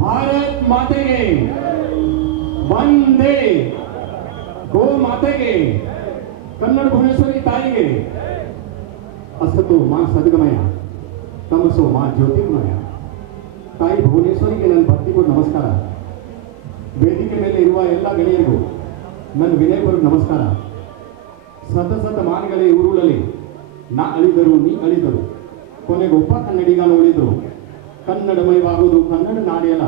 ಭಾರತ್ ಮಾತೆಗೆ. ವಂದೇ ಗೋ ಮಾತೆಗೆ. ಕನ್ನಡ ಭುವನೇಶ್ವರಿ ತಾಯಿಗೆ. ಅಸತು ಮಾ ಸದ್ಗಮಯ. ತಮಸು ಮಾ ಜ್ಯೋತಿರ್ಮಯ. ತಾಯಿ ಭುವನೇಶ್ವರಿಗೆ ನನ್ನ ಭಕ್ತಿಗೂ ನಮಸ್ಕಾರ. ವೇದಿಕೆ ಮೇಲೆ ಇರುವ ಎಲ್ಲ ಗೆಳೆಯರಿಗೂ ನನ್ನ ವಿನಯಪೂರ್ವಕ ನಮಸ್ಕಾರ. ಸತ ಸತ ಮಾನಗಳೇ ಉರುಳಲಿ ನಾ ಅಳಿದರು ನೀ ಅಳಿದರು. ಕೊನೆಗೆ ಒಪ್ಪ ಕನ್ನಡಿಗನ ಉಳಿದರು ಕನ್ನಡಮಯವಾಗುವುದು ಕನ್ನಡ ನಾಡಿಯಲ್ಲ,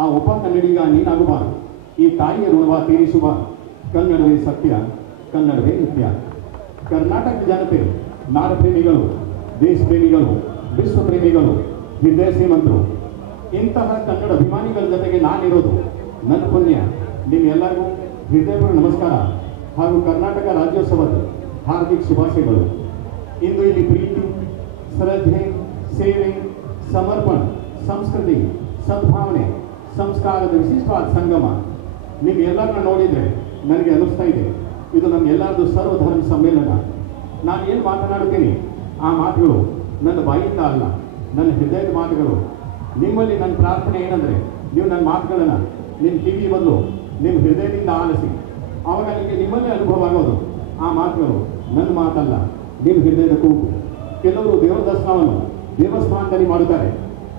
ಆ ಉಪ ಕನ್ನಡಿಗ ನೀನಾಗಬಾರದು. ಈ ತಾಯಿಯ ಋಣವ ತೀರಿಸುವ ಕನ್ನಡವೇ ಸತ್ಯ, ಕನ್ನಡವೇ ನಿತ್ಯ. ಕರ್ನಾಟಕ ಜನತೆ ನಾಡ ಪ್ರೇಮಿಗಳು ದೇಶ ಪ್ರೇಮಿಗಳು ವಿಶ್ವ ಪ್ರೇಮಿಗಳು ಹೃದಯ ಶ್ರೀಮಂತರು ಇಂತಹ ಕನ್ನಡ ಅಭಿಮಾನಿಗಳ ಜೊತೆಗೆ ನಾನಿರೋದು. ನನ್ನ ಪುಣ್ಯ, ನಿಮ್ಮೆಲ್ಲರಿಗೂ ಹೃದಯಪೂರ್ವ ನಮಸ್ಕಾರ ಹಾಗೂ ಕರ್ನಾಟಕ ರಾಜ್ಯೋತ್ಸವದ ಹಾರ್ದಿಕ ಶುಭಾಶಯಗಳು. ಇಂದು ಇಲ್ಲಿ ಪ್ರೀತಿ, ಶ್ರದ್ಧೆ, ಸೇವೆ ಸಮರ್ಪಣೆ, ಸಂಸ್ಕೃತಿ, ಸದ್ಭಾವನೆ ಸಂಸ್ಕಾರದ ವಿಶಿಷ್ಟವಾದ ಸಂಗಮ. ನಿಮ್ಗೆಲ್ಲರನ್ನ ನೋಡಿದರೆ ನನಗೆ ಅನಿಸ್ತಾ ಇದೆ. ಇದು ನಮ್ಮೆಲ್ಲರದು ಸರ್ವಧರ್ಮ ಸಮ್ಮೇಳನ. ನಾನು ಏನು ಮಾತನಾಡ್ತೀನಿ ಆ ಮಾತುಗಳು ನನ್ನ ಬಾಯಿಂದ ಅಲ್ಲ, ನನ್ನ ಹೃದಯದ ಮಾತುಗಳು. ನಿಮ್ಮಲ್ಲಿ ನನ್ನ ಪ್ರಾರ್ಥನೆ ಏನಂದರೆ, ನೀವು ನನ್ನ ಮಾತುಗಳನ್ನು ನಿಮ್ಮ ಕಿವಿ ಬದಲು ನಿಮ್ಮ ಹೃದಯದಿಂದ ಆಲಿಸಿ. ಅವಾಗ ನಿಮಗೆ ನಿಮ್ಮಲ್ಲೇ ಅನುಭವ ಆಗೋದು. ಆ ಮಾತುಗಳು ನನ್ನ ಮಾತಲ್ಲ, ನಿಮ್ಮ ಹೃದಯದ ಕೂಗು. ಕೆಲವರು ದೇವರ ದರ್ಶನವನ್ನು ದೇವಸ್ಥಾನದಲ್ಲಿ ಮಾಡುತ್ತಾರೆ.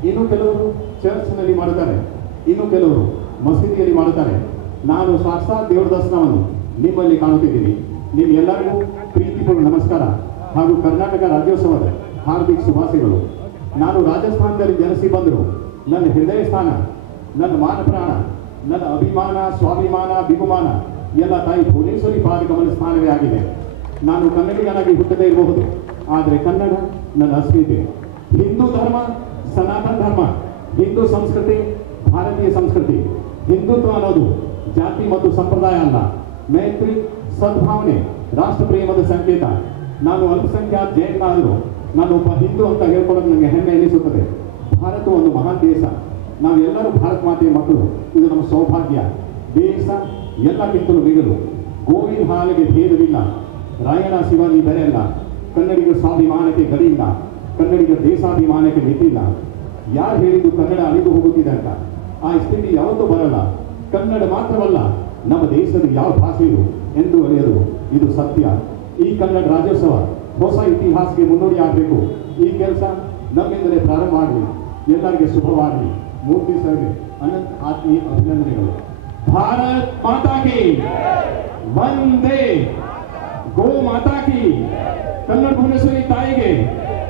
ಇನ್ನು ಕೆಲವರು ಚರ್ಚ್ನಲ್ಲಿ ಮಾಡುತ್ತಾರೆ. ಇನ್ನು ಕೆಲವರು ಮಸೀದಿಯಲ್ಲಿ ಮಾಡುತ್ತಾರೆ. ನಾನು ಸಾಕ್ಷಾತ್ ದೇವರ ದರ್ಶನವನ್ನು ನಿಮ್ಮಲ್ಲಿ ಕಾಣುತ್ತಿದ್ದೀನಿ. ನಿಮ್ಮೆಲ್ಲರಿಗೂ ಪ್ರೀತಿಪೂರ್ಣ ನಮಸ್ಕಾರ ಹಾಗೂ ಕರ್ನಾಟಕ ರಾಜ್ಯೋತ್ಸವದ ಹಾರ್ದಿಕ ಶುಭಾಶಯಗಳು. ನಾನು ರಾಜಸ್ಥಾನದಲ್ಲಿ ಜನಿಸಿ ಬಂದರು ನನ್ನ ಹೃದಯ ಸ್ಥಾನ, ನನ್ನ ಮಾನ ಪ್ರಾಣ, ನನ್ನ ಅಭಿಮಾನ, ಸ್ವಾಭಿಮಾನ ಬಿಗುಮಾನ ಎಲ್ಲ ತಾಯಿ ಭುವನೇಶ್ವರಿ ಪಾದಗಮನ ಸ್ಥಾನವೇ ಆಗಿದೆ. ನಾನು ಕನ್ನಡಿಗನಾಗಿ ಹುಟ್ಟದೇ ಇರಬಹುದು, ಆದರೆ ಕನ್ನಡ ನನ್ನ ಅಸ್ಮಿತೆ. ಹಿಂದೂ ಧರ್ಮ, ಸನಾತನ ಧರ್ಮ, ಹಿಂದೂ ಸಂಸ್ಕೃತಿ, ಭಾರತೀಯ ಸಂಸ್ಕೃತಿ, ಹಿಂದುತ್ವ ಅನ್ನೋದು ಜಾತಿ ಮತ್ತು ಸಂಪ್ರದಾಯ ಅಲ್ಲ. ಮೈತ್ರಿ, ಸದ್ಭಾವನೆ ರಾಷ್ಟ್ರ ಪ್ರೇಮದ ಸಂಕೇತ. ನಾನು ಅಲ್ಪಸಂಖ್ಯಾತ ಜೈನಾದರೂ ನಾನು ಒಬ್ಬ ಹಿಂದೂ ಅಂತ ಹೇಳ್ಕೊಳ್ಳೋದು ನನಗೆ ಹೆಮ್ಮೆ ಎನಿಸುತ್ತದೆ. ಭಾರತ ಒಂದು ಮಹಾನ್ ದೇಶ. ನಾವೆಲ್ಲರೂ ಭಾರತ ಮಾತೆಯ ಮಕ್ಕಳು. ಇದು ನಮ್ಮ ಸೌಭಾಗ್ಯ. ದೇಶ ಎಲ್ಲಕ್ಕಿಂತಲೂ ಮಿಗಲು. ಗೋವಿನ ಹಾಲಿಗೆ ಭೇದವಿಲ್ಲ. ರಾಯಣ ಶಿವಾಜಿ ಬೆರೆಯಲ್ಲ ಕನ್ನಡಿಗರ ಸ್ವಾಭಿಮಾನಕ್ಕೆ ಗಡಿಯಿಲ್ಲ ಕನ್ನಡಿಗರ ದೇಶಾಭಿಮಾನಕ್ಕೆ ಮಿತಿಲ್ಲ ಯಾರು ಹೇಳಿದ್ದು ಕನ್ನಡ ಅಳಿದು ಹೋಗುತ್ತಿದೆ ಅಂತ? ಆ ಸ್ಥಿತಿ ಯಾವತ್ತೂ ಬರಲ್ಲ. ಕನ್ನಡ ಮಾತ್ರವಲ್ಲ, ನಮ್ಮ ದೇಶದ ಯಾವ ಭಾಷೆಯು ಎಂದು ಅರಿಯದು ಇದು ಸತ್ಯ. ಈ ಕನ್ನಡ ರಾಜ್ಯೋತ್ಸವ ಹೊಸ ಇತಿಹಾಸಕ್ಕೆ ಮುನ್ನೋಡಿ ಆಗಬೇಕು. ಈ ಕೆಲಸ ನಮ್ಮಿಂದಲೇ ಪ್ರಾರಂಭ ಆಗಲಿ, ಎಲ್ಲರಿಗೆ ಶುಭವಾಗಲಿ. ಮೂರ್ತಿ ಸರ್ಗೆ ಅನಂತ ಆತ್ಮೀಯ ಅಭಿನಂದನೆಗಳು. ಭಾರತ್ ಮಾತಾ ಕಿ ವಂದೇ! ಗೋ ಮಾತಾ ಕಿ ಕನ್ನಡ ಭುವನೇಶ್ವರಿ ತಾಯಿಗೆ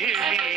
ಹೇಳಿ